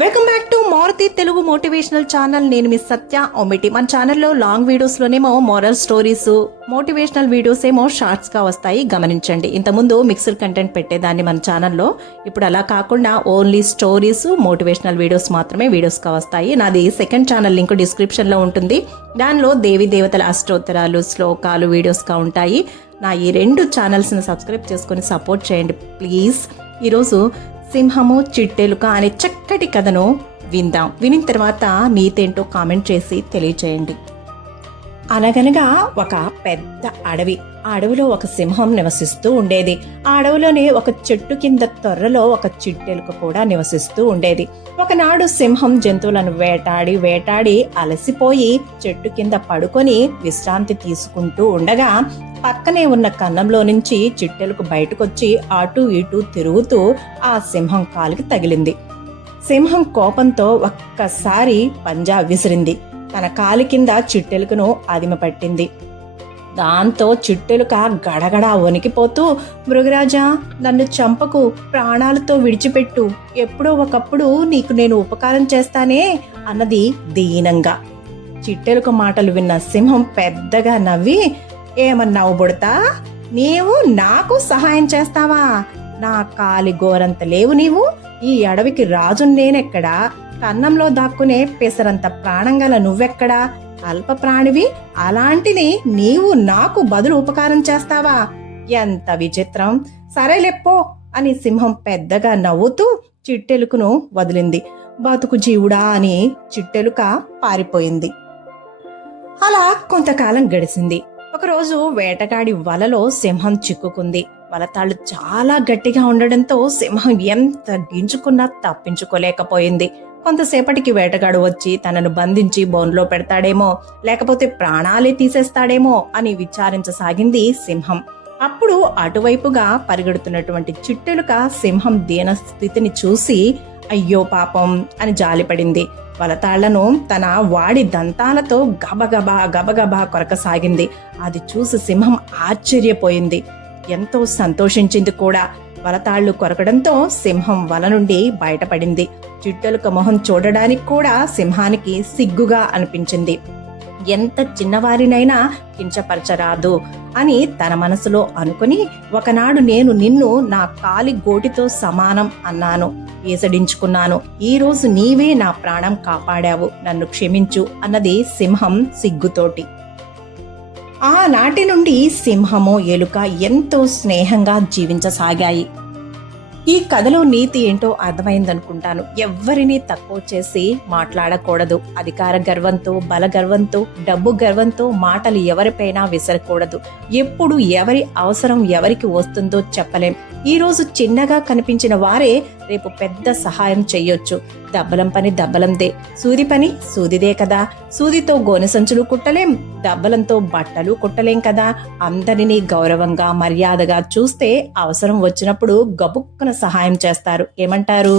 Welcome back to Maruti Telugu motivational channel. నేను miss Satya ఒమిటి. మన ఛానల్లో లాంగ్ వీడియోస్లోనేమో మోరల్ స్టోరీస్, మోటివేషనల్ వీడియోస్ ఏమో షార్ట్స్గా వస్తాయి, గమనించండి. ఇంతకుముందు మిక్స్డ్ కంటెంట్ పెట్టేదాన్ని మన ఛానల్లో. ఇప్పుడు అలా కాకుండా ఓన్లీ స్టోరీస్, మోటివేషనల్ వీడియోస్ మాత్రమే వీడియోస్గా వస్తాయి. నాది సెకండ్ ఛానల్ లింక్ డిస్క్రిప్షన్లో ఉంటుంది. దానిలో దేవీ దేవతల అష్టోత్తరాలు, శ్లోకాలు వీడియోస్గా ఉంటాయి. నా ఈ 2 ఛానల్స్ని సబ్స్క్రైబ్ చేసుకొని సపోర్ట్ చేయండి ప్లీజ్. ఈరోజు సింహము చిట్టెలుక అనే చక్కటి కథను విందాం. వినిన తర్వాత నీతేంటో కామెంట్ చేసి తెలియచేయండి. అనగనగా ఒక పెద్ద అడవి. ఆ అడవిలో ఒక సింహం నివసిస్తూ ఉండేది. ఆ అడవిలోనే ఒక చెట్టు కింద తొర్రలో ఒక చిట్టెలుక కూడా నివసిస్తూ ఉండేది. ఒకనాడు సింహం జంతువులను వేటాడి వేటాడి అలసిపోయి చెట్టు కింద పడుకొని విశ్రాంతి తీసుకుంటూ ఉండగా పక్కనే ఉన్న కన్నంలో నుంచి చిట్టెలుక బయటకొచ్చి అటూ ఇటూ తిరుగుతూ ఆ సింహం కాలికి తగిలింది. సింహం కోపంతో ఒక్కసారి పంజా విసిరింది. తన కాలి కింద చిట్టెలుకను అదిమ పట్టింది. దాంతో చిట్టెలుక గడగడ వణికిపోతూ, మృగరాజా, నన్ను చంపకు, ప్రాణాలతో విడిచిపెట్టు, ఎప్పుడో ఒకప్పుడు నీకు నేను ఉపకారం చేస్తానే అన్నది దీనంగా. చిట్టెలుక మాటలు విన్న సింహం పెద్దగా నవ్వి, ఏమన్నావు బుడతా, నీవు నాకు సహాయం చేస్తావా? నా కాలి గోరంత లేవు నీవు, ఈ అడవికి రాజు నేనెక్కడా, కన్నంలో దాక్కునే పెసరంత ప్రాణం గల నువ్వెక్కడా, అల్ప ప్రాణివి, అలాంటిది నీవు నాకు బదులు ఉపకారం చేస్తావా? ఎంత విచిత్రం, సరేలెప్పో అని సింహం పెద్దగా నవ్వుతూ చిట్టెలుకను వదిలింది. బతుకు జీవుడా అని చిట్టెలుక పారిపోయింది. అలా కొంతకాలం గడిచింది. ఒకరోజు వేటగాడి వలలో సింహం చిక్కుకుంది. వలతాళ్లు చాలా గట్టిగా ఉండడంతో సింహం ఎంత గింజుకున్నా తప్పించుకోలేకపోయింది. కొంతసేపటికి వేటగాడు వచ్చి తనను బంధించి బోన్లో పెడతాడేమో, లేకపోతే ప్రాణాలే తీసేస్తాడేమో అని విచారించసాగింది సింహం. అప్పుడు అటువైపుగా పరిగెడుతున్నటువంటి చిట్టెలుక సింహం దీన స్థితిని చూసి అయ్యో పాపం అని జాలిపడింది. వలతాళ్లను తన వాడి దంతాలతో గబగబా గబగబా కొరకసాగింది. అది చూసి సింహం ఆశ్చర్యపోయింది, ఎంతో సంతోషించింది కూడా. వలతాళ్లు కొరకడంతో సింహం వల నుండి బయటపడింది. చిట్టెలుక మొహం చూడడానికి కూడా సింహానికి సిగ్గుగా అనిపించింది. ఎంత చిన్నవారినైనా కించపరచరాదు అని తన మనసులో అనుకుని, ఒకనాడు నేను నిన్ను నా కాలి గోటితో సమానం అన్నాను, ఈసడించుకున్నాను. ఈ రోజు నీవే నా ప్రాణం కాపాడావు, నన్ను క్షమించు అన్నది సింహం సిగ్గుతోటి. ఆనాటి నుండి సింహము, ఎలుక ఎంతో స్నేహంగా జీవించసాగాయి. ఈ కథలో నీతి ఏంటో అర్థమైందనుకుంటాను. ఎవ్వరినీ తక్కువ చేసి మాట్లాడకూడదు. అధికార గర్వంతో, బల గర్వంతో, డబ్బు గర్వంతో మాటలు ఎవరిపైనా విసరకూడదు. ఎప్పుడు ఎవరి అవసరం ఎవరికి వస్తుందో చెప్పలేం. ఈ రోజు చిన్నగా కనిపించిన వారే రేపు పెద్ద సహాయం చెయ్యొచ్చు. దబ్బలం పని దబ్బలందే, సూది పని సూదిదే కదా. సూదితో గోనె సంచులు కుట్టలేం, దబ్బలంతో బట్టలు కుట్టలేం కదా. అందరినీ గౌరవంగా మర్యాదగా చూస్తే అవసరం వచ్చినప్పుడు గబుక్కున సహాయం చేస్తారు. ఏమంటారు?